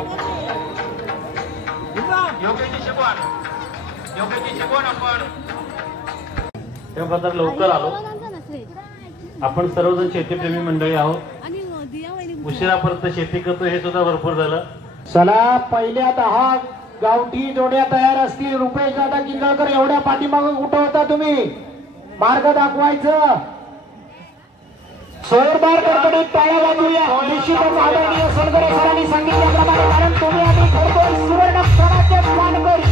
योग्य शिकवण आपण या प्रकारे लवकर आलो। आपण सर्वजण शेतीप्रेमी मंडळी आहोत। उशिरापर्यंत शेती करतो हे सुद्धा भरपूर झालं। चला पहिल्या 10 गावठी जोड्या तयार असतील। रुपेश दादा किंगळकर एवढ्या पाठीमागे कुठं होता तुम्ही? मार्ग दाखवायचं। जोरदार कडकडीत टाळ्या वाजवूया। निश्चितच आदरणीय सनगरे सरांनी सांगितल्याप्रमाणे, कारण तुम्ही आम्ही ठरतोय सुवर्ण क्षणाचे मानकरी।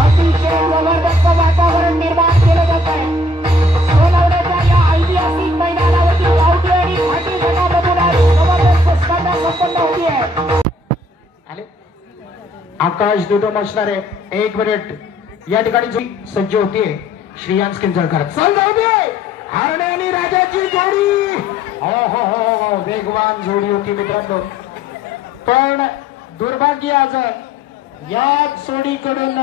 अतिशय जबरदस्त वातावरण निर्माण केलं जात आहे। सोनवड्याच्या या ऐतिहासिक मैदानावरती गावठी आणि घाटी गटामधून आज जबरदस्त स्पर्धा संपन्न होती आहे। आकाश दुदम असणार आहे। 1 मिनिट या ठिकाणी जो सज्ज होतीये श्रीयांश किंजळकर। चल जाऊ दे। हरणे आणि राजाची जोडी हो वेगवान जोडी होती मित्रांनो, पण दुर्भाग्य आज या जोडीकडून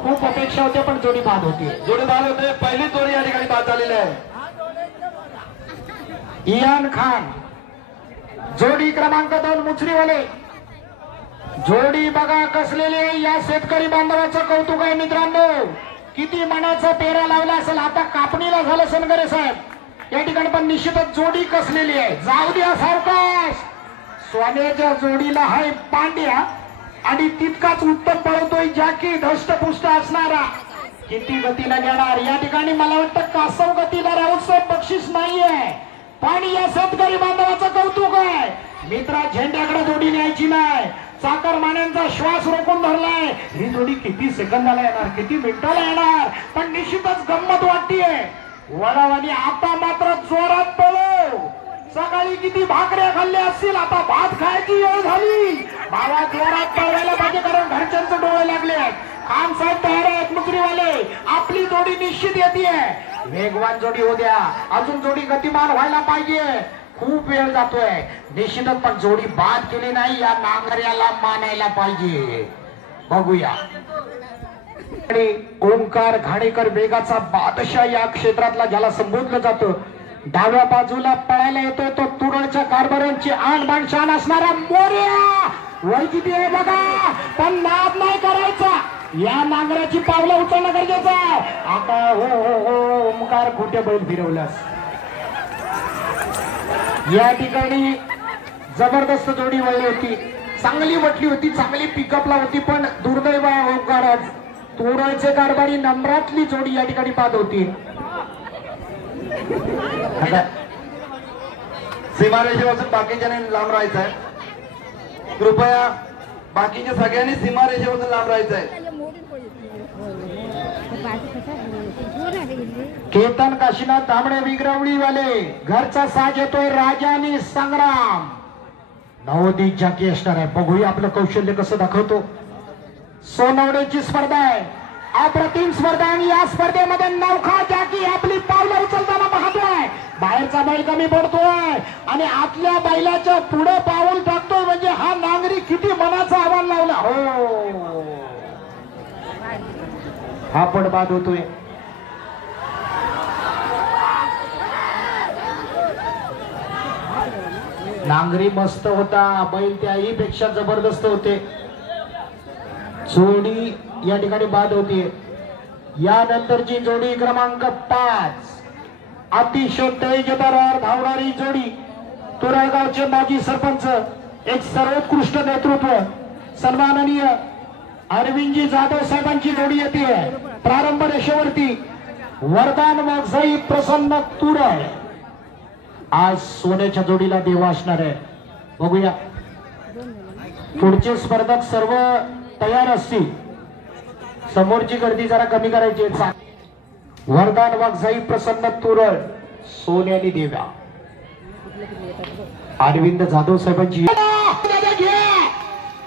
खूप अपेक्षा होत्या पण जोडी बाद होती। जोडी बाद होते। पहिली जोडी या ठिकाणी बाद झालेली आहे। इयान खान जोडी क्रमांक 2 मुचरीवाले। जोडी बघा कसलेली आहे। या शेतकरी बांधवाचं कौतुक आहे मित्रांनो। किती मनाचा पेरा लावला असेल। आता कापणीला झालं सनगरे साहेब या ठिकाणी, पण निश्चितच जोडी कसलेली आहे। जाऊ द्या सावकाश। सोन्याच्या जोडीला हाय पांड्या आणि तितकाच उत्तम पळवतोय जॅकी धष्टपुष्ट असणारा। किती गतीला घेणार या ठिकाणी? मला वाटतं कासव गतीला राऊतसाहेब बक्षीस नाहीये, पण या शेतकरी बांधवाचं कौतुक आहे। मित्रा झेंड्याकडे जोडी न्यायची नाही। चाकरमान्यांचा श्वास रोखून धरलाय। ही जोडी किती सेकंदाला येणार, किती मिनिटाला येणार, पण निश्चितच गंमत वाटतीये। वडावानी आता मात्र जोरात पळव। सकाळी किती भाकऱ्या खाल्ल्या असतील, आता भात खायची वेळ झाली। बाबा जोरात पळवायला पाहिजे, कारण घरच्यांचे डोळे लागले आहेत। खान साहेब तयार आहेत मुजरीवाले। आपली जोडी निश्चित येते। वेगवान जोडी हो द्या, अजून जोडी गतिमान व्हायला पाहिजे। खूप वेळ जातोय निश्चितच, पण जोडी बाद केली नाही। या नांगऱ्याला मानायला पाहिजे। बघूया ओंकार घाणेकर वेगाचा बादशाह या क्षेत्रातला ज्याला संबोधलं जातं। डाव्या बाजूला पळायला येतोय तो तुरळच्या कारभारांची आणबाण शान असणारा मोर्या। वय किती आहे बघा, पण नाद नाही करायचा। या नांगराची पावलं उचलणं गरजेचं आहे। आता हो ओंकार खोटे बैल फिरवलास। या ठिकाणी जबरदस्त जोडी वळली होती, चांगली वटली होती, चांगली पिकअपला होती, पण दुर्दैव आहे ओंकार तोरळचे कारभारी नम्रातली जोडी या ठिकाणी बाद होती। सीमारेषेपासून बाकीच्यांनी लांब राहायचं आहे। कृपया बाकीच्या सगळ्यांनी सीमारेषेपासून लांब राहायचं आहे। केतन काशीनाथ धामणे विग्रवळीवाले घरचा साज येतोय। राजा आणि संग्राम नवोदित जाकी असणार आहे। बघूया आपलं कौशल्य कसं दाखवतो। सोनवड्याची स्पर्धा आहे, अप्रतिम स्पर्धा, आणि या स्पर्धेमध्ये नौखा जाकी आपली पावलं उचलताना पाहतोय। बाहेरचा बैल कमी पडतोय आणि आतल्या बैलाच्या पुढे पाऊल टाकतोय, म्हणजे हा नांगरी किती मनाचं आव्हान लावला हो। हा पण बाद होतोय। नांगरी मस्त होता, बैल त्याही पेक्षा जबरदस्त होते। जोडी या ठिकाणी बाद होती। यानंतरची जोडी क्रमांक 5 अतिशय तेजतरार धावणारी जोडी। तुरळगावचे माजी सरपंच, एक सर्वोत्कृष्ट नेतृत्व, सन्माननीय अरविंदजी जाधव साहेबांची जोडी येते। प्रारंभ रेषेवरती वरदान वाघजाई प्रसन्न तुरळ आज सोन्याच्या जोडीला देवा असणार आहे। बघूया पुढचे स्पर्धक सर्व तयार असतील। समोरची गर्दी जरा कमी करायची आहे। वरदान वाघजाई प्रसन्न तुरळ सोन्यानी देव्या अरविंद जाधव साहेबांची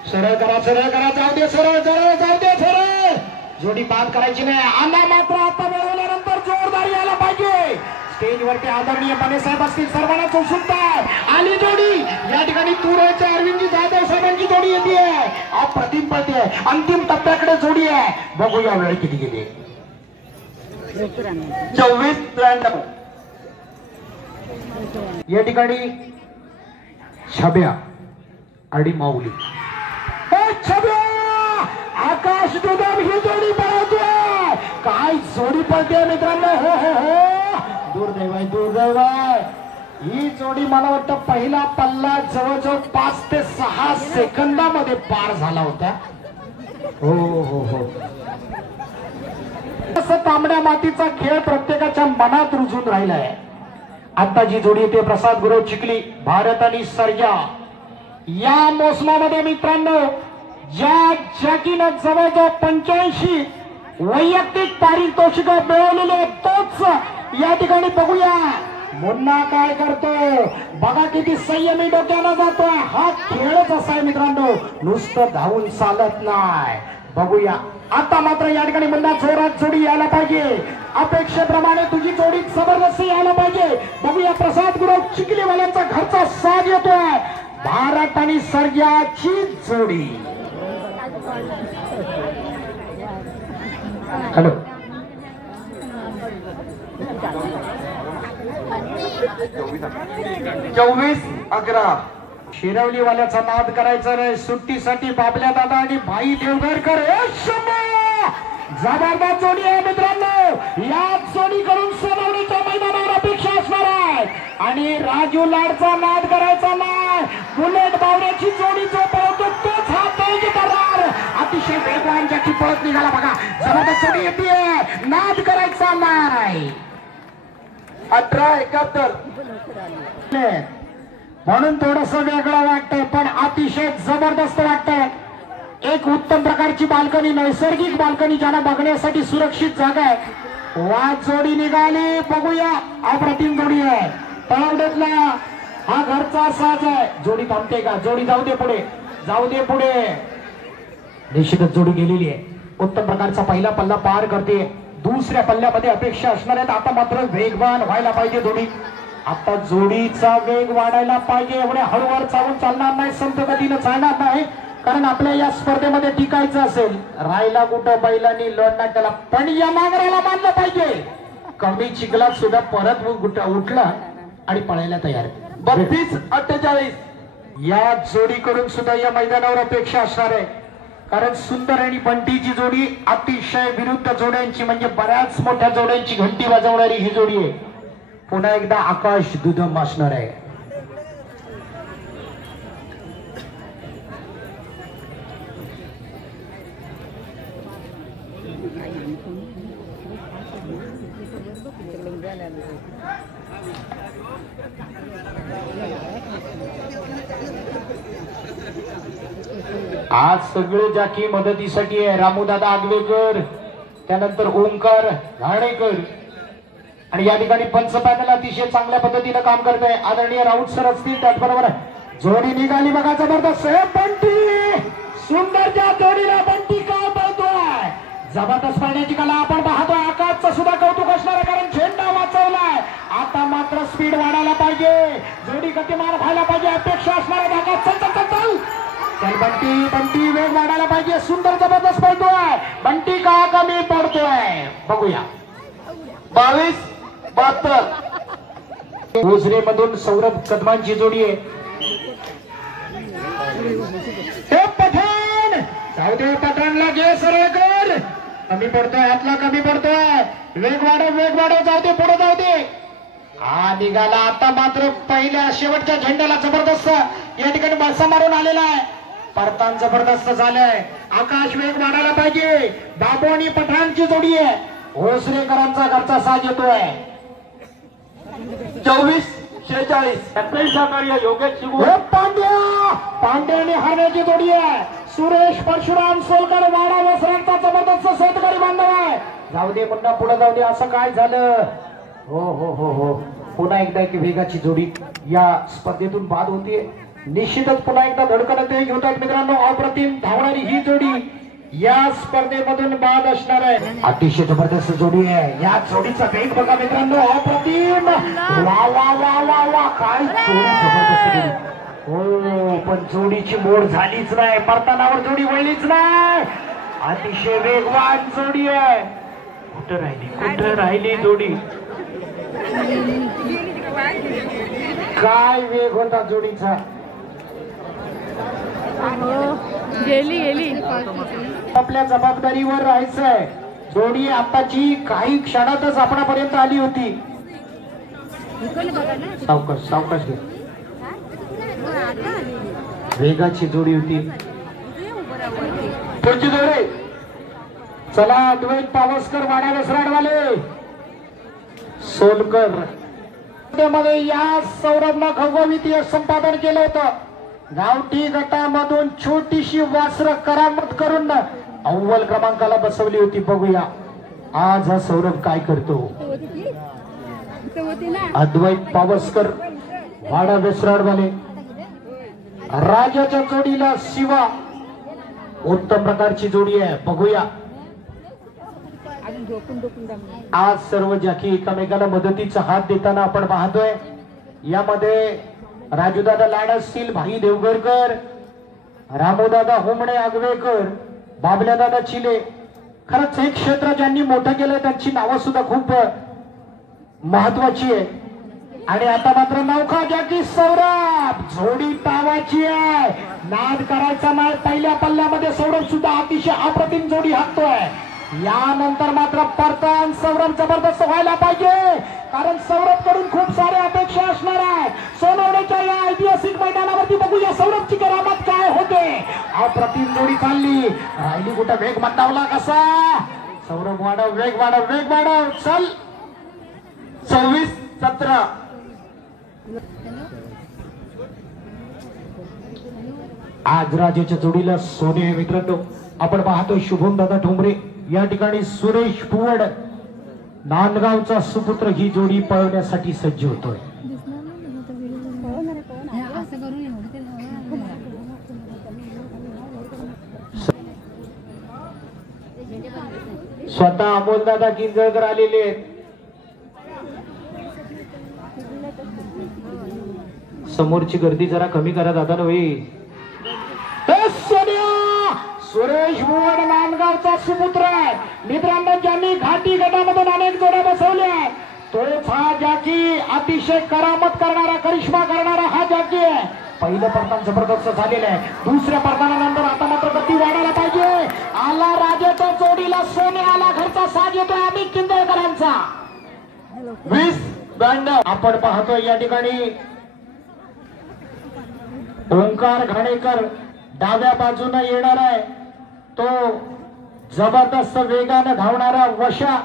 सरळ करा, सरळ करा, जाऊ दे, सरळ सरळ जाऊ दे, सरळ। जोडी बाद करायची नाही। आला मात्र आता मिळवल्यानंतर जोरदार यायला पाहिजे। स्टेजवरती आदरणीय बने साहेब असतील, सर्वांना उत्सुकता आली जोडी। या ठिकाणी तुरळच्या अरविंदजी जाधव साहेबांची जोडी येते। अप्रतिम पळते, अंतिम टप्प्याकडे जोडी आहे। बघूया वेळ किती गेली। 24-93 या ठिकाणी छब्या आणि माऊली. आकाश दुधाम ही जोडी पळवतोय. काय जोडी पळते मित्रांनो. हो हो हो, दुर्दैव आहे, दुर्दैव आहे. ही जोडी मला वाटतं पहिला पल्ला जवळजवळ 5 ते 6 सेकंदामध्ये पार झाला होता. हो हो हो. असं तांबड्या मातीचा खेळ प्रत्येकाच्या मनात रुजून राहिलाय. आता जी जोडी येते प्रसाद गुरु चिखली, भारत आणि सर्जा. या मोसमामध्ये मित्रांनो ज्या जॅकीनं जवळजवळ 85 वैयक्तिक पारितोषिक मिळवलेले तोच या ठिकाणी बघूया मुन्ना काय करतो. बघा किती संयमी डोक्याला जातोय. हा खेळच असा आहे मित्रांनो, नुसतं धावून चालत नाही. बघूया आता मात्र या ठिकाणी मुन्ना जोरात जोडी यायला पाहिजे. अपेक्षेप्रमाणे तुझी जोडी जबरदस्ती यायला पाहिजे. बघूया प्रसाद गुरु चिखलीवाल्यांचा घरचा साज येतोय. भारत आणि सर्जाची जोडी. हॅलो 24-11 शिरवलीवाल्याचा नाद करायचा रे. सुट्टीसाठी बाबल्या दादा आणि भाई देवघरकर. जबरदस्त जोडी आहे मित्रांनो. या जोडीकडून सोडवणीच्या मैदानावर अपेक्षा असणार आहे. आणि राजू लाडचा नाद करायचा नाही. बुलेट बावऱ्याची जोडी जो पळवतो तोच हा तेज करणार. अतिशय वेगवान ज्याची पळत निघाला बघा. जबरदस्त जोडी येते. नाद करायचा नाही. 18-71 म्हणून थोडस वेगळं वाटतंय पण अतिशय जबरदस्त वाटतंय. एक उत्तम प्रकारची बाल्कनी, नैसर्गिक बाल्कनी ज्यांना बघण्यासाठी सुरक्षित जागा आहे. वाद जोडी निघाली. बघूया अप्रतिम जोडी आहे. तळवड्यातला हा घरचा साज आहे. जोडी थांबते का. जोडी जाऊ दे पुढे, जाऊ दे पुढे. निश्चितच जोडी गेलेली आहे. उत्तम प्रकारचा पहिला पल्ला पार करते. दुसऱ्या पल्ल्यामध्ये अपेक्षा असणार आहेत. आता मात्र वेगवान व्हायला पाहिजे जोडी. आता जोडीचा वेग वाढायला पाहिजे. एवढ्या हळूवार चालून चालणार नाही, संत गतीनं चालणार नाही. कारण आपल्या या स्पर्धेमध्ये टिकायचं असेल. राहिला कुठं बैलांनी लढणार त्याला, पण या नांगराला मानलं पाहिजे. कमी चिखलात सुद्धा परत उठला आणि पळायला तयार. 32-48 या जोडीकडून सुद्धा या मैदानावर अपेक्षा असणार आहे. कारण सुंदर आणि बंटीची जोडी अतिशय विरुद्ध जोड्यांची म्हणजे बऱ्याच मोठ्या जोड्यांची घंटी वाजवणारी ही जोडी आहे. पुन्हा एकदा आकाश दुधम असणार आहे. आज सगळे जाकी मदतीसाठी आहे. रामूदादा आगवेकर, त्यानंतर ओंकार घाणेकर आणि या ठिकाणी पंच पॅनल अतिशय चांगल्या पद्धतीने काम करत आहे. आदरणीय राऊत सर असतील. त्याचबरोबर जोडी निघाली बघा जबरदस्त. बंटी सुंदर ज्या जोडीला बंटी काय पळतोय. जबरदस्त पळण्याची कला आपण पाहतोय. आकाशचं सुद्धा कौतुक असणार आहे कारण झेंडा वाचवलाय. आता मात्र स्पीड वाढायला पाहिजे. जोडी गतिमान व्हायला पाहिजे. अपेक्षा असणार आहे. आकाश चल चल चल चल चल बंटी. बंटी वेग वाढायला पाहिजे. सुंदर जबरदस्त पळतोय. बंटी का कमी पडतोय बघूया. 22-72 ओझरे मधून सौरभ कदमांची जोडी आहे. पठाण जाऊ दे. पठाणला घे सरळ. कमी पडतोय. हातला कमी पडतोय. वेग वाढव जाऊ दे. पुढे जाऊ दे. हा निघाला. आता मात्र पहिल्या शेवटच्या झेंड्याला जबरदस्त या ठिकाणी बसा मारून आलेला आहे. परतान जबरदस्त झालंय. आकाश वेग वाढायला पाहिजे. बाबू आणि पठाणची जोडी आहे. ओसरेकरांचा घरचा साज येतोय. 24-46 योगेश पांड्याने हरण्याची जोडी आहे. सुरेश परशुराम सोलकर वाडा वसरांचा जबरदस्त शेतकरी बांधव आहे. जाऊ दे मुन्ना पुढे जाऊ दे. असं काय झालं. हो हो हो हो पुन्हा एकदा एक वेगाची जोडी या स्पर्धेतून बाद होतीये. निश्चितच पुन्हा एकदा धडकन ते घेतात मित्रांनो. अप्रतिम धावणारी ही जोडी या स्पर्धेमधून बाद असणार आहे. अतिशय जबरदस्त जोडी आहे. या जोडीचा वेग बघा मित्रांनो. अप्रतिम. वा वा वा वा वा काय जोडी जबरदस्त. हो पण जोडीची मोड झालीच नाही. परतानावर जोडी वळलीच नाही. अतिशय वेगवान जोडी आहे. कुठं राहिली जोडी. काय वेग होता जोडीचा. गेली गेली आपल्या जबाबदारीवर राहायचंय. जोडी आताची काही क्षणातच आपणापर्यंत आली होती. सावकाश सावकाश घे. वेगाची जोडी होती. पुढची जोडी चला. अद्वैत पावसकर वाडा वेसराडवाले सोलकर मध्ये या सौरभनं घवघवीत यश संपादन केलं होतं. गावठी गटामधून छोटीशी वासर करामत करून अव्वल क्रमांकाला बसवली होती. बघूया आज हा सौरभ काय करतो. अद्वैत पावसकर वाडा वेसराडवाले राजाच्या जोडीला शिवा. उत्तम प्रकारची जोडी आहे. बघूया आज सर्व जॅकी एकमेकाला मदतीचा हात देताना आपण पाहतोय. यामध्ये राजूदादा लाड असतील, भाई देवगरकर, रामोदादा होमणे आगवेकर, बाबल्यादादा चिले. खरंच हे क्षेत्र ज्यांनी मोठं केलंय त्यांची नावं सुद्धा खूप महत्वाची आहे. आणि आता मात्र नौका जॅकी सौरभ जोडी पावाची आहे. नाद करायचा नाही. पहिल्या पल्ल्यामध्ये सौरभ सुद्धा अतिशय अप्रतिम जोडी हाकतोय. यानंतर मात्र परतन सौरभ जबरदस्त व्हायला पाहिजे, कारण सौरभ कडून खूप साऱ्या अपेक्षा असणार आहेत. सोनवडेच्या या ऐतिहासिक मैदानावरती बघूया सौरभची करामत काय होते. अप्रतिम जोडी चालली. राहिली कुठं वेग मंदावला कसा. सौरभ वाढव, वेग वाढव, वेग वाढव. चल 26-17. आज राजाच्या जोडीला सोने मित्रांनो आपण पाहतो. शुभम दादा ठोंबरे या ठिकाणी सुरेश पुवड नांदगावचा सुपुत्र ही जोडी पळवण्यासाठी सज्ज होतोय. स्वतः अमोलदादा किंजळकर आलेले आहेत. समोरची गर्दी जरा कमी करा दादा. नव्हे सुरेश भुवन नांदगावचा सुपुत्र आहे मित्रांनो, ज्यांनी घाटी गटामधून अनेक जोड्या बसवल्या. तोच हा जॅकी अतिशय करामत करणारा, करिश्मा करणारा हा जॅकी आहे. पहिलं परतान जबरदस्त झालेलं आहे. दुसऱ्या परतानानंतर आता मात्र गती वाढायला पाहिजे. आला राजाच्या जोडीला सोने आला. घरचा साज येतोय अमित किंदळकरांचा. 20-92 आपण पाहतोय या ठिकाणी ओंकार घाणेकर डाव्या बाजूने येणार आहे. तो जबरदस्त वेगाने धावणारा वशा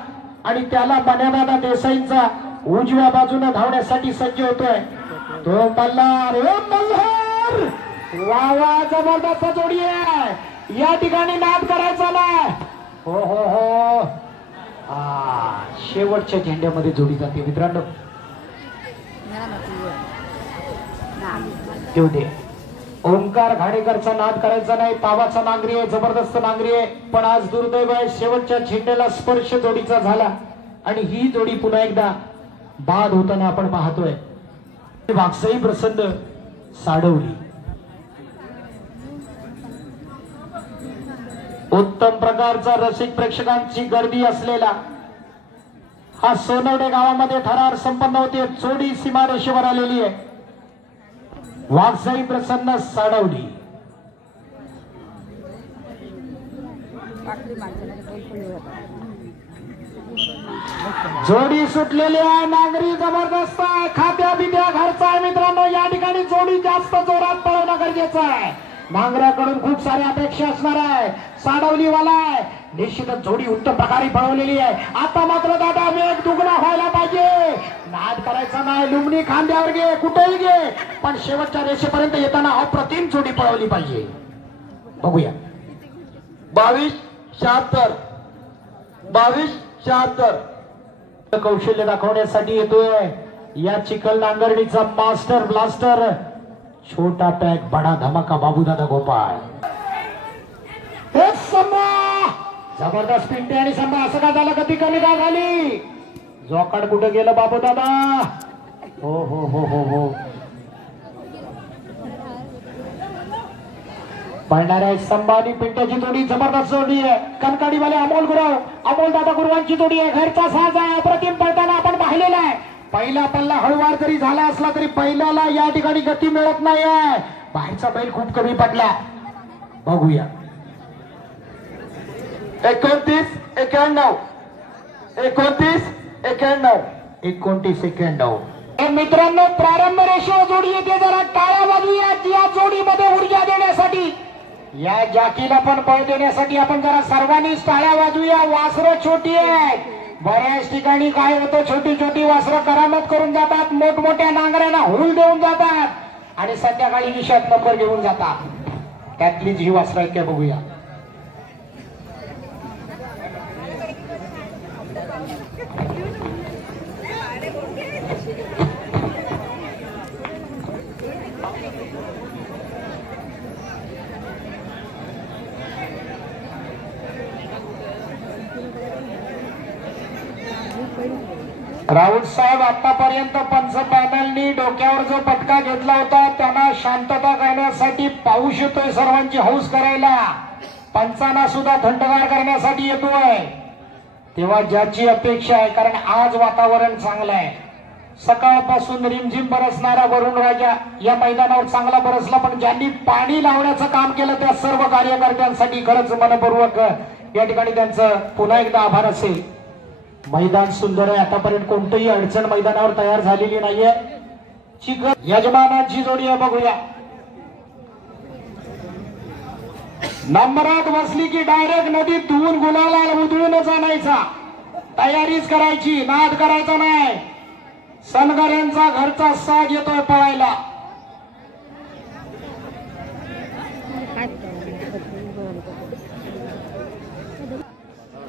आणि त्याला बन्यादादा देसाईंचा उजव्या बाजूने धावण्यासाठी सज्ज होतोय. तो मल्हार, मल्हार वा वा जबरदस्त जोडी आहे. या ठिकाणी नाद करायचा नाही. हो हो हो. शेवटच्या झेंड्यामध्ये जोडी जाते मित्रांनो. देऊ दे. ओंकार घाणेकरचा नाद करायचा नाही. पावाचा नांगरी आहे, जबरदस्त नांगरी आहे. पण आज दुर्दैव आहे, शेवटच्या झेंड्याला स्पर्श जोडीचा झाला आणि ही जोडी पुन्हा एकदा बाद होताना आपण पाहतोय. वाकसाई प्रसन्न साडवली. उत्तम प्रकारचा रसिक प्रेक्षकांची गर्दी असलेला हा सोनवडे गावामध्ये थरार संपन्न होते. जोडी सीमारेषेवर आलेली आहे. वाघसाई प्रसन्न साडवली. जोडी सुटलेली आहे. नांगरी जबरदस्त आहे. खात्या बिद्या घरचा आहे मित्रांनो. या ठिकाणी जोडी जास्त जोरात पळवणं गरजेचं आहे. नांगऱ्याकडून खूप साऱ्या अपेक्षा असणार आहे. साडवलीवाला आहे. निश्चितच जोडी उत्तम प्रकारे पळवलेली आहे. आता मात्र दादा वेग दुगणा व्हायला पाहिजे. नाद करायचा नाही. लुमणी खांद्यावर घे, कुठेही घे, पण शेवटच्या रेषेपर्यंत येताना अप्रतिम जोडी पळवली पाहिजे. बघूया 22-76 22-76 कौशल्य दाखवण्यासाठी येतोय या चिखल नांगरणीचा मास्टर ब्लास्टर. छोटा पॅक बडा धमाका बाबूदादा गोपाळ. जबरदस्त पिंटे आणि संभा. असं का झालं. गती कमी का झाली. जोकाड कुठं गेलं बाबूदादा. हो हो हो हो हो. पळणाऱ्या संभानी पिंट्याची जोडी जबरदस्त जोडी आहे. कनकाडीवाले अमोल गुराव, अमोल दादा गुरुवांची जोडी आहे. घरचा साज आहे. अप्रतिम पळताना आपण पाहिलेला आहे. पहिला पल्ला हळूवार जरी झाला असला तरी पहिल्याला या ठिकाणी गती मिळत नाहीये. बाहेरचा बैल खूप कमी पडला. बघूया 29-91 29-91 29-91. मित्रांनो प्रारंभ रेषेवर जोडी येते, जरा टाळ्या वाजूया या जोडीमध्ये ऊर्जा देण्यासाठी, या जाकीला पण बळ देण्यासाठी आपण जरा सर्वांनीच टाळ्या वाजूया. वासरं छोटी आहेत, बऱ्याच ठिकाणी काय होतं, छोटी छोटी वासरं करामत करून जातात, मोठमोठ्या नांगऱ्यांना हुल देऊन जातात आणि संध्याकाळी विषात नंबर घेऊन जातात. त्यातलीच ही वासरं आहेत काय बघूया. राऊत साहेब, आतापर्यंत पंच पॅनलनी डोक्यावर जो पटका घेतला होता त्यांना शांतता करण्यासाठी पाऊस येतोय, सर्वांची हौस करायला, पंचांना सुद्धा थंडगार करण्यासाठी येतोय. तेव्हा ज्याची अपेक्षा आहे, कारण आज वातावरण चांगलं आहे, सकाळपासून रिमझिम बरसणारा वरुण राजा या मैदानावर चांगला बरसला, पण ज्यांनी पाणी लावण्याचं काम केलं त्या सर्व कार्यकर्त्यांसाठी खरंच मनपूर्वक या ठिकाणी त्यांचं पुन्हा एकदा आभार असेल. मैदान सुंदर आहे, आतापर्यंत कोणतीही अडचण मैदानावर तयार झालेली नाहीये. यजमानांची जोडी आहे बघूया. नंबरात बसली की डायरेक्ट नदीत धुवून गुलाला उधळूनच आणायचा, तयारीच करायची, नाद करायचा नाही. सनगऱ्यांचा घरचा साज येतोय पळायला.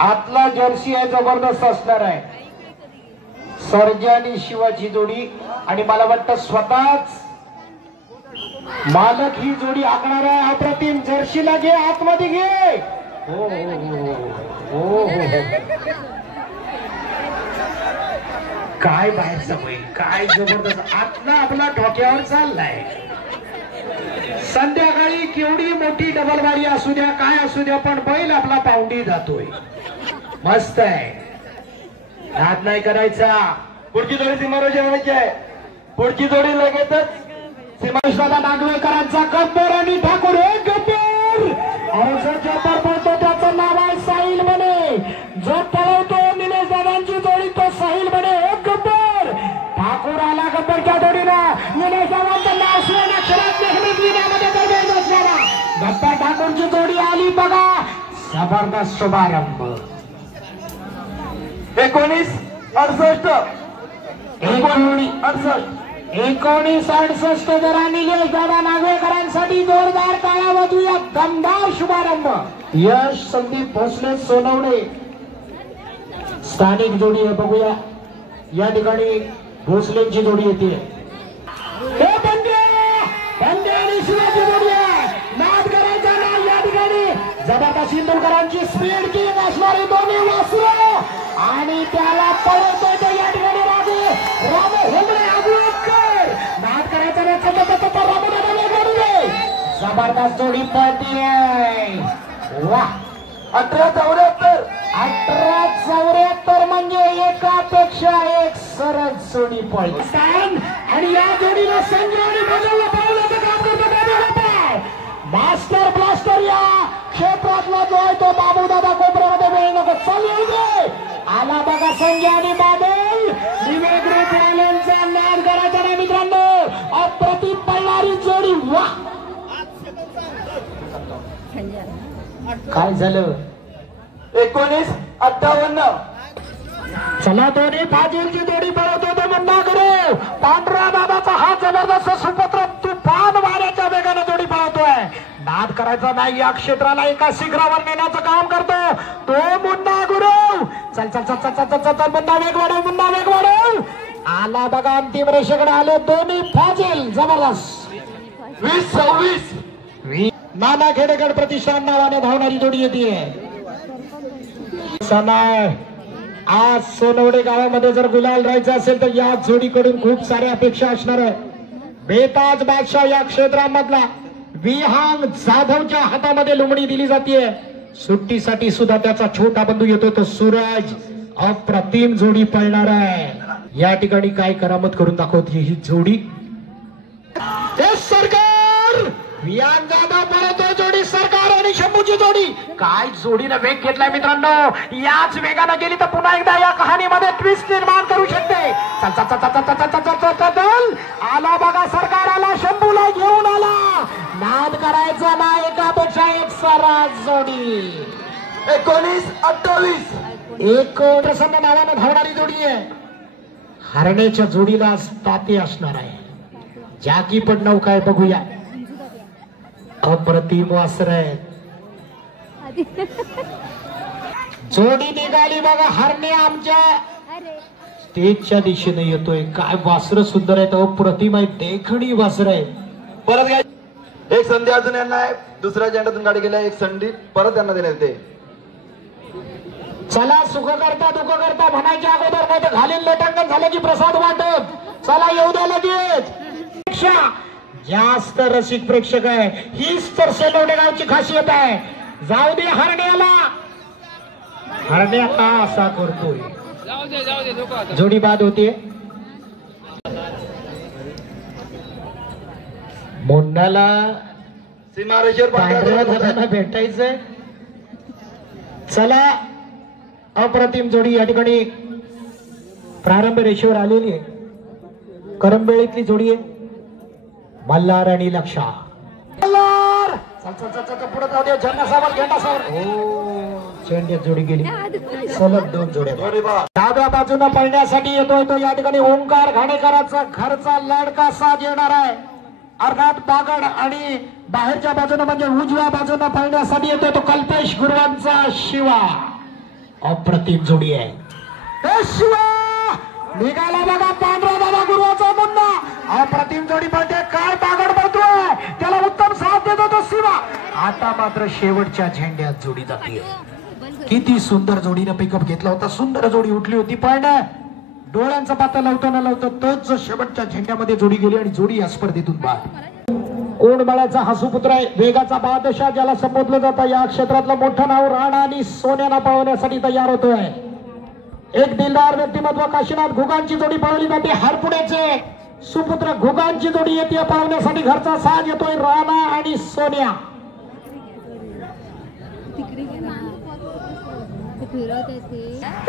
आतला जर्सी आहे जबरदस्त असणार आहे. सर्जा आणि शिवाची जोडी, आणि मला वाटतं स्वतःच मालक ही जोडी आखणार आहे. अप्रतिम. जर्सीला घे, आतमध्ये घे. हो हो हो हो, काय बाहेरचा बैल, काय जबरदस्त. आतला आपला डोक्यावर चाललाय. संध्याकाळी केवढी मोठी डबल बारी असू द्या, काय असू द्या, पण बैल आपला पाऊंडी जातोय. मस्त आहे, हात नाही करायचा. पुढची जोडी सीमारोजी आणायची आहे. पुढची जोडी लगेचच सीमादादा नागवेकरांचा गब्बर आणि ठाकूर. एक गब्बर आणि जो चोपर पळतो त्याचं नाव आहे साहिल म्हणे. जो पळवतो निलेश दादांची जोडी तो साहिल म्हणे. एक गब्बर ठाकूर आला गब्बरच्या जोडीनं. निलेश दादांचं नाव श्रेण अक्षरात नेहमीच लिहिण्यामध्ये दर्जेच असणारा गब्बर ठाकूरची जोडी आली बघा. जबरदस्त शुभारंभ. 1968 1968 जरा निलेश दादा नागवेकरांसाठी जोरदार टाळ्या वाजूया. दमदार शुभारंभ. यश संदीप भोसले सोनवणे स्थानिक जोडी आहे बघूया. या ठिकाणी भोसलेंची जोडी येते. आणि शिवाची जोडी आहे. नाद करायचा नाही या ठिकाणी. जबरदस्त इंदुरकरांची स्पीड किंग असणारी दोन्ही वासरं आणि त्याला पळवतोय तो या ठिकाणी रामू होमणे अगोदर. नाद करायचा जबरदस्त जोडी पळतीये. वा. 1874 म्हणजे एकापेक्षा एक सरळ जोडी पळते. आणि या जोडीला संजय आणि बदलला पावलाचं काम करतो. मास्टर ब्लास्टर या क्षेत्रातला जो आहे तो बाबू दादा कोपऱ्यामध्ये वेळ नको. चल येऊ दे. आला बघा संजय आणि बादल. निवे ग्रुप वाल्यांचा नाद करायचा ना मित्रांनो. अप्रतिम पळणारी जोडी. वा. काय झालं. 1958 चला दोन्ही बाजूची जोडी पळवतो तो मुन्ना करू. पांढरा दादाचा हा जबरदस्त सुपुत्र तुफान वाऱ्याच्या वेगाने जोडी पळवतोय. नाद करायचा नाही. या क्षेत्राला एका शिखरावर नेण्याचं काम करतो तो मुन्ना गुरु. चल चल चल चल चल चल चल मुन्ना वेग वाढव. मुन्ना वेग वाढव. आला बघा अंतिम रेषेकडे आले दोन्ही फाजील. जबरदस्त. 20-26 नाना खेडेकर प्रतिष्ठान नावाने धावणारी जोडी येते. आज सोनवडे गावामध्ये जर गुलाल राहायचं असेल तर या जोडीकडून खूप साऱ्या अपेक्षा असणार आहे. बेताज बादशाह या क्षेत्रामधला विहांग जाधवच्या हातामध्ये लुमणी दिली जाते. सुट्टीसाठी सुद्धा त्याचा छोटा बंधू येतो तो सूरज. अप्रतिम जोडी पळणार आहे. या ठिकाणी काय करामत करून दाखवते ही जोडी. सरकार विहांग जाधव पळतो जोडी. सरकार काय जोडीनं वेग घेतलाय मित्रांनो. याच वेगानं गेली तर पुन्हा एकदा या कहाणीमध्ये ट्विस्ट निर्माण करू शकते. चल चल चल चल चल चल चल चल चल. आला बघा सरकार आला, शंभूला घेऊन आला. नाद करायचा ना, एकापेक्षा एक सर्रास जोडी. 19-28 एक प्रसन्न नावानं धावणारी जोडी आहे. हरण्याच्या जोडीला ताते असणार आहे. जागी पण नौका आहे, बघूया. अप्रतिम वासर आहे. जोडी निघाली बघा. हरणे आमच्या स्टेजच्या दिशेने येतोय. काय वासर सुंदर आहेत, अप्रतिम आहे, देखणी वासर आहे. परत घ्या. एक संधी अजून यांना आहे. दुसऱ्या झेंड्यातून गाडी गेल्या, एक संधी परत त्यांना देण्यात येते. चला सुख करता दुःख करता म्हणायच्या अगोदर नाही तर घालील लोटांगण झालं की प्रसाद वाटत. चला येऊ द्या लगेच. जास्त रसिक प्रेक्षक आहे, हीच तर सेलवडे गावची खासियत आहे. जाऊ दे हरण्याला. हरण्या का असा करतोय. जोडी बाद होतीये. मुन्नाला सीमारेषेवर पांढऱ्या दादांना भेटायचंय. चला अप्रतिम जोडी या ठिकाणी प्रारंभ रेषेवर आलेली आहे. करंबेळीतली जोडी आहे. मल्हार आणि लक्षा. मल्हार चल चल चल चल पुढे जाऊ दे. झेंडासावर झेंडासावर. हो चेंड्यात जोडी गेली. सलग 2 जोड्या. डाव्या बाजूला पळण्यासाठी येतोय तो या ठिकाणी ओंकार घाणेकरांचा घरचा लाडका साज येणार आहे. अर्थात बागड आणि बाहेरच्या बाजूने म्हणजे उजव्या बाजूने पळण्यासाठी येतोय तो कल्पेश गुरुवांचा शिवा. अप्रतिम जोडी आहे. शिवा निघाला बघा पांढरा दादा गुरुवाचा मुन्ना. अप्रतिम जोडी पळते. काय बागड पळतोय, त्याला उत्तम साथ देतो तो शिवा. आता मात्र शेवटच्या झेंड्यात जोडी जाते. किती सुंदर जोडीने पिकअप घेतला होता. सुंदर जोडी उठली होती. पण डोळ्यांचा पाता लावतो न लावतो तोच शेवटच्या झेंड्यामध्ये जोडी गेली आणि जोडी या स्पर्धेतून बाद. कोणबाळ्याचा हा सुपुत्र आहे, वेगाचा बादशाह ज्याला संबोधलं जातं. या क्षेत्रातलं मोठं नाव राणा आणि सोन्याला पळवण्यासाठी तयार होतोय. एक दिलदार व्यक्तिमत्व काशीनाथ घुगांची जोडी पळवली जाते. हरपुड्याचे सुपुत्र घुगांची जोडी येते पळवण्यासाठी. घरचा साज येतोय राणा आणि सोन्या.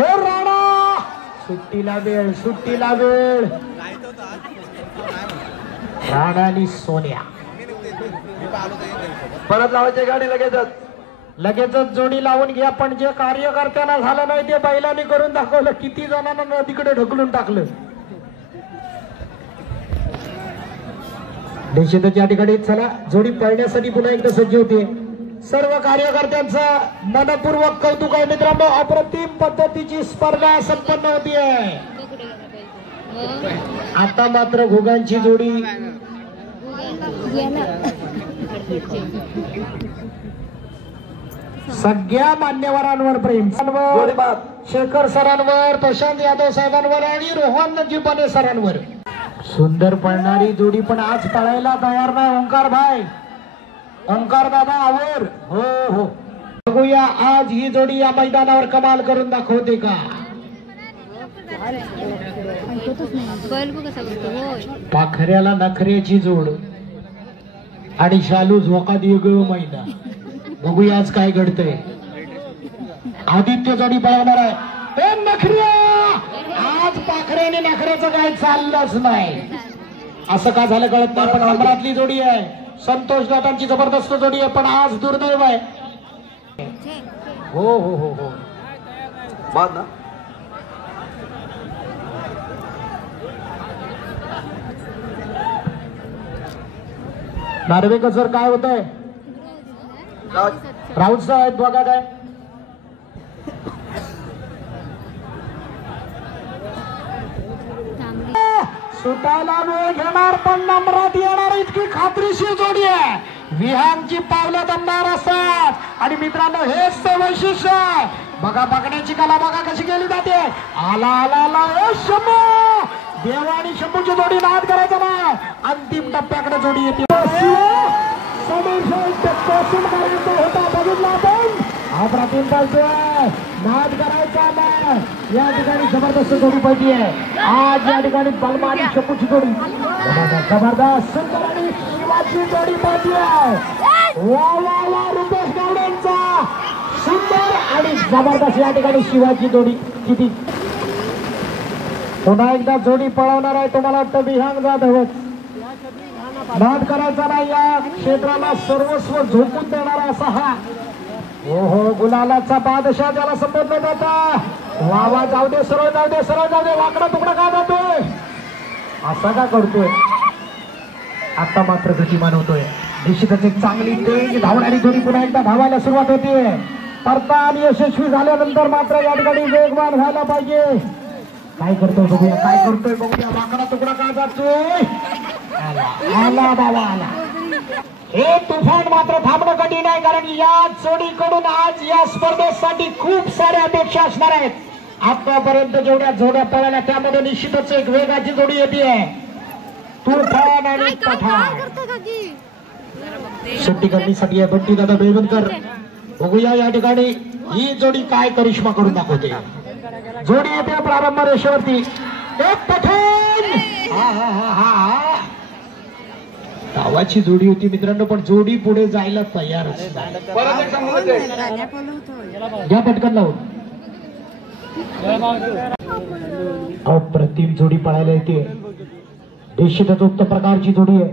राणा सुट्टीला वेळ, सुट्टीला वेळ. राणा आणि सोन्या परत लावायची गाडी लगेचच जोडी लावून घ्या. पण जे कार्यकर्त्यांना झालं नाही ते बैलांनी करून दाखवलं. किती जणांना नदीकडे ढकलून टाकलं. निश्चितच या ठिकाणी चला जोडी पळण्यासाठी पुन्हा एकदा सज्ज होते. सर्व कार्यकर्त्यांचं मनपूर्वक कौतुक आहे मित्रांनो. अप्रतिम पद्धतीची स्पर्धा संपन्न होतीये. आता मात्र घुगांची जोडी सगळ्या मान्यवरांवर प्रेम. शेखर सरांवर, प्रशांत यादव साहेबांवर आणि रोहन जिबाने सरांवर. सुंदर पळणारी जोडी पण आज पळायला तयार नाही. ओंकार भाई, ओंकार दादा आवर. हो हो बघूया आज ही जोडी या मैदानावर कमाल करून दाखवते का. पाखऱ्याला नखऱ्याची जोड आणि शालू झोका दिग मैना. बघूया आज काय घडतंय. आदित्य जोडी पळवणार आहे. नखऱ्या आज पाखऱ्याने नखऱ्याचं काय चाललंच नाही. असं का झालं कळत नाही. पण नंबरातली जोडी आहे. संतोष दादांची जबरदस्त जोडी आहे. पण आज दुर्दैव आहे. हो हो हो हो बाद ना. नार्वेकर सर काय होत आहे. राऊत साहेब बघा काय सुटायला वेळ घेणार पण नंबरात येणार इतकी खात्रीशीर जोडी आहे. विहांची पावलं दमदार असतात आणि मित्रांनो हेच ते वैशिष्ट्य आहे. बघा बघण्याची कला बघा कशी केली जाते. आला आला आला शंभू. देवा आणि शंभूची जोडी नाद करायचा नाही. अंतिम टप्प्याकडे जोडी येते. होता बघितला आपण. अप्रतिम पळतोय. नाद करायचा नाही. या ठिकाणी जबरदस्त जोडी पाहिजे आहे. आज या ठिकाणी बलमा आणि शंभूची जोडी जबरदस्त. सुंदर आणि शिवाची जोडी पाहिजे आहे. वा वा वा रुपेश गावडेंचा जबरदस्त या ठिकाणी शिवाची जोडी किती पुन्हा एकदा जोडी पळवणार आहे तुम्हाला वाटतं विहांग जाधवच नाद करायचा नाही या क्षेत्राला सर्वस्व झोकून देणारा असा हा हो गुलालाचा बादशाह ज्याला संबोधलं जातं वावा जाऊ दे सरळ जाऊ दे सरळ जाऊ दे वाकडा तुकडा का जातोय असा का करतोय आता मात्र गतिमान होतोय निश्चितच एक चांगली तेज धावणारी जोडी पुन्हा एकदा धावायला सुरुवात होतीये परता आणि यशस्वी झाल्यानंतर मात्र या ठिकाणी वेगवान व्हायला पाहिजे काय करतोय बघूया काय करतोय बघूया वाकडा तुकडा का जातोय आला बाबा आला हे तुफान मात्र थांबणं कठीण आहे कारण या जोडीकडून आज या स्पर्धेसाठी खूप साऱ्या अपेक्षा असणार आहेत आतापर्यंत जेवढ्या जोड्या पळाल्या त्यामध्ये निश्चितच एक वेगाची जोडी येते तुफान आणि पठाण सुट्टी करण्यासाठी आहे बंटी दादा बेगनकर बघूया या ठिकाणी ही जोडी काय करिश्मा करून दाखवते जोडी येते प्रारंभ रेषेवरती एक पठाण गावाची जोडी होती मित्रांनो पण जोडी पुढे जायला तयार घ्या पटकन लावून अप्रतिम जोडी पळायला येते निश्चितच उत्तम प्रकारची जोडी आहे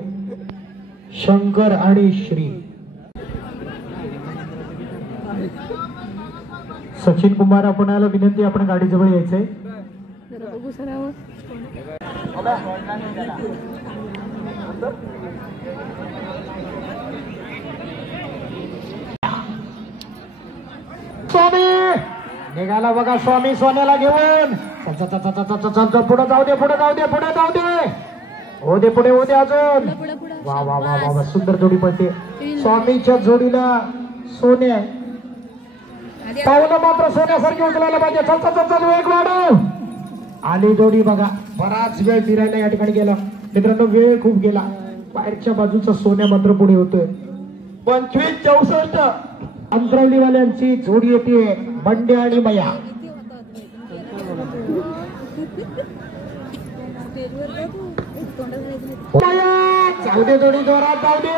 शंकर आणि श्री सचिन कुमार आपणाला विनंती आपण गाडी जवळ यायचंय स्वामी निघाला बघा स्वामी सोन्याला घेऊन पुढे जाऊ दे पुढे जाऊ दे पुढे जाऊ दे हो दे पुढे हो दे अजून वा वा वा वा सुंदर जोडी पडते स्वामीच्या जोडीला सोने पावलं मात्र सोन्यासारखी उचलायला पाहिजे चल चल चल वेग वाढव आली जोडी बघा बराच वेळ फिरायला या ठिकाणी गेला मित्रांनो वेळ खूप गेला बाहेरच्या बाजूचा सोन्या मात्र पुढे होतोय 25-64 अंतरवलीवाल्यांची जोडी येते बंडे आणि मया जाऊ दे जोडी जोरात जाऊ दे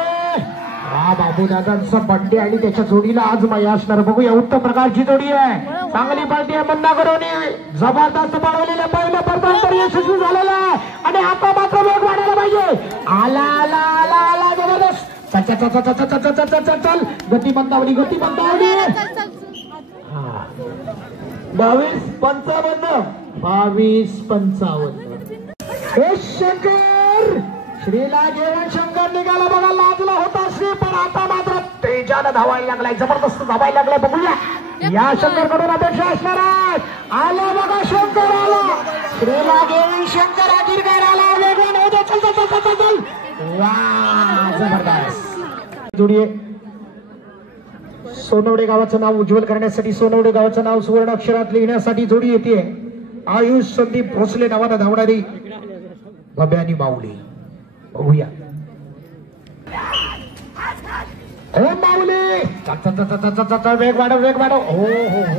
हा बाबू दादांचा बंडे आणि त्याच्या जोडीला आज मया असणार बघूया उत्तम प्रकारची जोडी आहे चांगली पार्टी आहे बंदा करोनी जबरदस्त पळवलेल्या पहिल्या परतांतर यशस्वी झालेला आणि आता मात्र वेग वाढायला पाहिजे आला आला आला आला जबरदस्त चल चल चल चल चल चल चल चल चल गती मंदावली 22-55 हे शंकर श्रीला घेऊन शंकर निघाला बघा लाजला होता श्री पण आता मात्र तेजानं धावायला लागलाय जबरदस्त धावायला लागलाय बघूया या शंकर कडून अपेक्षा असणार आहे आला बघा शंकर आला श्रीला घेऊन शंकर अखिर काय आला वेगवान होते चल चल चल चल चल वा जबरदस्त जोडी सोनवडे गावाचं नाव उज्ज्वल करण्यासाठी सोनवडे गावाचं नाव सुवर्ण अक्षरात लिहिण्यासाठी जोडी येते आयुष संदीप भोसले नावानं धावणारी बब्यानी माऊली बघूया हो माऊली वेग वाढव हो हो हो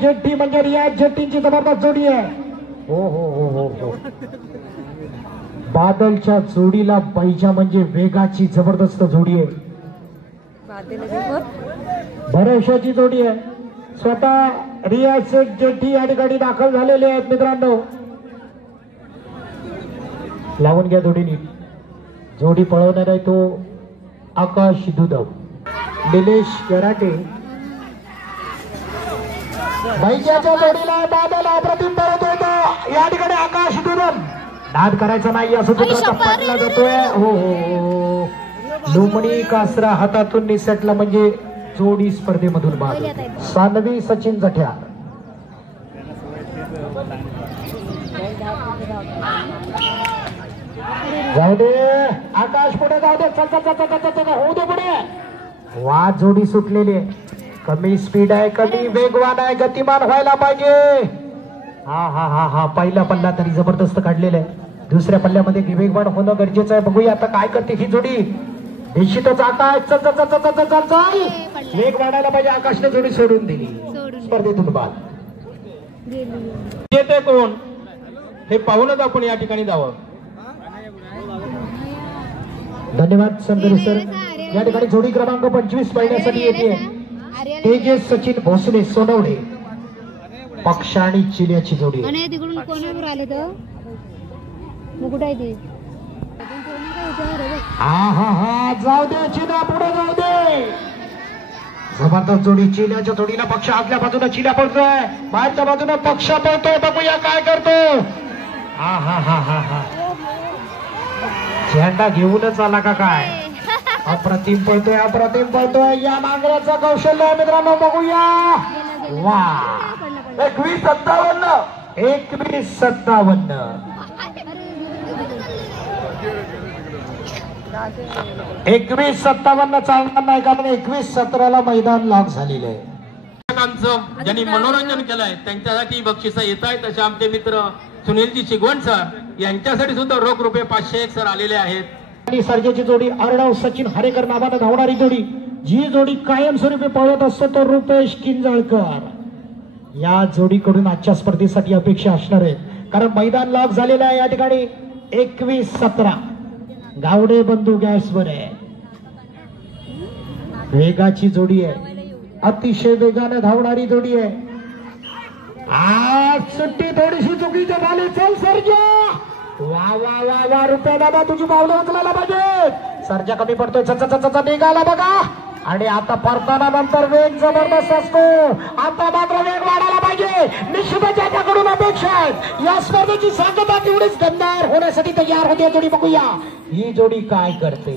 जेट्टी म्हणजे रियाज जेट्टींची जबरदस्त जोडी आहे हो हो हो हो हो बादलच्या जोडीला बैजा म्हणजे वेगाची जबरदस्त जोडी आहे भरोशाची जोडी आहे स्वतः रियाज शेख जेट्टी या ठिकाणी दाखल झालेले आहेत मित्रांनो लावून घ्या जोडीने जोडी पळवणार आहे तो आकाश दुधव निलेश कराटे बैजाच्या जोडीला बादल अप्रतिम पळत होतो या ठिकाणी आकाश दुधव नाद करायचा नाही असं चित्र पाडला जातोय हो हो लोमणी कासरा हातातून निसटला म्हणजे जोडी स्पर्धेमधून बाद सानवी सचिन जठ्या जाऊ दे आकाश पुढे जाऊ दे चल चल चल चल होऊ दे पुढे वा जोडी सुटलेली कमी स्पीड आहे कमी वेगवान आहे गतिमान व्हायला पाहिजे हा हा हा हा पहिला पल्ला तरी जबरदस्त काढलेला आहे दुसऱ्या पल्ल्यामध्ये वेगवान होणं गरजेचं आहे बघूया आता काय करते ही जोडी निश्चितच आकाश चल चल चल चल चल चल वेग वाढायला पाहिजे आकाशने जोडी सोडून दिली स्पर्धेतून बाद येते कोण हे पाहूनच आपण या ठिकाणी जावं धन्यवाद संतोष सर या ठिकाणी जोडी क्रमांक 25 पाहण्यासाठी येते तेजस सचिन भोसले सोनवणे पक्ष आणि चिल्याची जोडी. आणि तिकडून कोणावर आले तर मुकुट आहे ते. हा जाऊ दे चिल्या पुढे जाऊ दे. जबरदस्त जोडी चिल्याच्या जोडीला पक्ष आतल्या बाजूला चिल्या पळतोय बाहेरच्या बाजूला पक्ष पळतोय. बघूया काय करतो. हा झेंडा घेऊनच आला का काय. अप्रतिम पळतोय या नांगराचं कौशल्य आहे मित्रांनो. बघूया वा 21-57 21-57 चालणार नाही कारण 21-17 मैदान लॉक झालेलं आहे. ज्यांनी मनोरंजन केलंय त्यांच्यासाठी बक्षिसं येत आहेत. असे आमचे मित्र सुनीलजी चिगवण सर यांच्यासाठी सुद्धा रोख रुपये 501 सर आलेले आहेत. आणि सर्जेची जोडी अर्णव सचिन हरेकर नावानं धावणारी जोडी. जी जोडी कायमस्वरूपी पळत असतो तो रुपेश किंजळकर. या जोडीकडून आजच्या स्पर्धेसाठी अपेक्षा असणार आहेत कारण मैदान लॉक झालेलं आहे. या ठिकाणी 21-17 गावडे बंधू गॅसवर आहे. वेगाची जोडी आहे. अतिशय वेगाने धावणारी जोडी आहे. आज सुट्टी थोडीशी चुकीची झाली. चल सर्जा वा वा वा वा रुपये दादा तुझी पावलं उचलायला पाहिजे. सर्जा कमी पडतोय. निघाला बघा. आणि आता परताना नंतर वेग जबरदस्त असतो. आता मात्र वेग वाढायला पाहिजे. निश्चितच त्याच्याकडून अपेक्षा आहेत. या स्पर्धेची सांगता तेवढीच दमदार होण्यासाठी तयार होते जोडी. बघूया ही जोडी काय करते.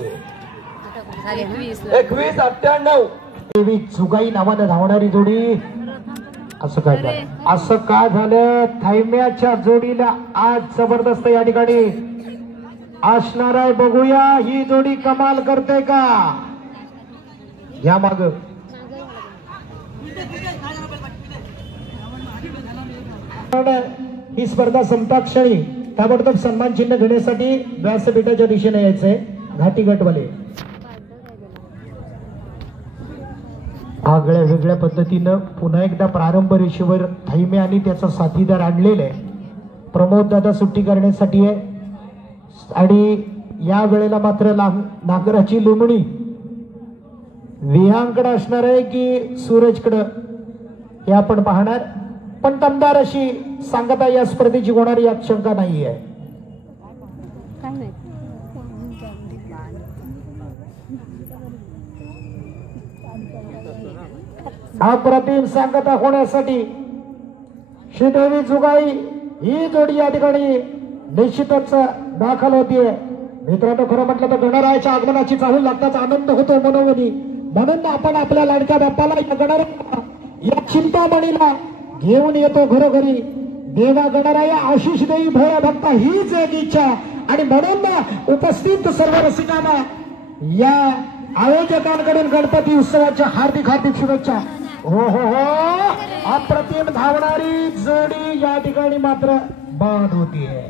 21-98 देवी जुगाई नावानं धावणारी जोडी. असं काय झालं थैम्याच्या जोडीला आज जबरदस्त या ठिकाणी असणार आहे. बघूया ही जोडी कमाल करते का. या माग ही स्पर्धा संपताक्षणी ताबडतोब सन्मान चिन्ह घेण्यासाठी व्यासपीठाच्या दिशेने यायचंय. घाटी गटवाले आगळ्या वेगळ्या पद्धतीनं पुन्हा एकदा प्रारंभ रेषेवर थैमे आणि त्याचा साथीदार आणलेले प्रमोद दादा सुट्टी करण्यासाठी आहे. आणि या वेळेला मात्र नागराची लुमणी विहांकडे असणार आहे की सूरजकडं हे आपण पाहणार. पण दमदार अशी सांगता या स्पर्धेची होणारी यात शंका नाही आहे. अप्रतिम सांगता होण्यासाठी श्रीदेवी जुगाई ही जोडी या ठिकाणी निश्चितच दाखल होतीये. मित्रांनो खरं म्हटलं तर गणरायाच्या आगमनाची चाहूल लागताच आनंद होतो मनोमनी. म्हणून आपण आपल्या लाडक्या बाप्पाला या गणराया या चिंतामणीला घेऊन येतो घरोघरी. देवा गणराया आशिष देई भोळा भक्ता हीच एक इच्छा. आणि म्हणून उपस्थित सर्व रसिकांना या आयोजकांकडून गणपती उत्सवाच्या हार्दिक शुभेच्छा. हो अप्रतिम धावणारी जोडी या ठिकाणी मात्र बाद होतीये.